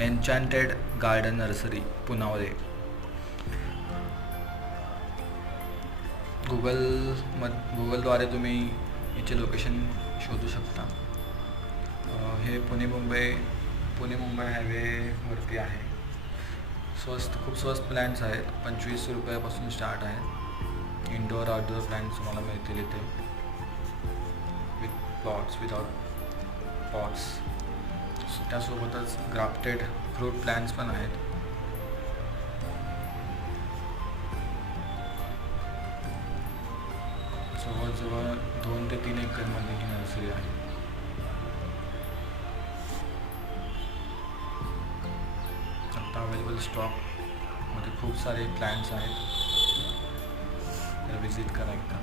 एन्चॅन्टेड garden nursery पुनावरे. गुगलद्वारे तुम्ही याचे location शोधू शकता. हे पुणे मुंबई हायवेवरती आहे. खूप स्वस्त प्लॅन्स आहेत. 25 रुपयापासून स्टार्ट आहेत. इंडोअर आउटडोअर प्लॅन्स तुम्हाला मिळतील इथे विथ प्लॉट्स, विदाउट पॉट्स. त्यासोबतच ग्राफ्टेड फ्रूट प्लॅन्स पण आहेत. जवळजवळ 2 ते 3 एकरमध्ये ही नर्सरी आहे. आता अवेलेबल स्टॉकमध्ये खूप सारे प्लॅन्स आहेत. तर विजिट करा एकदा.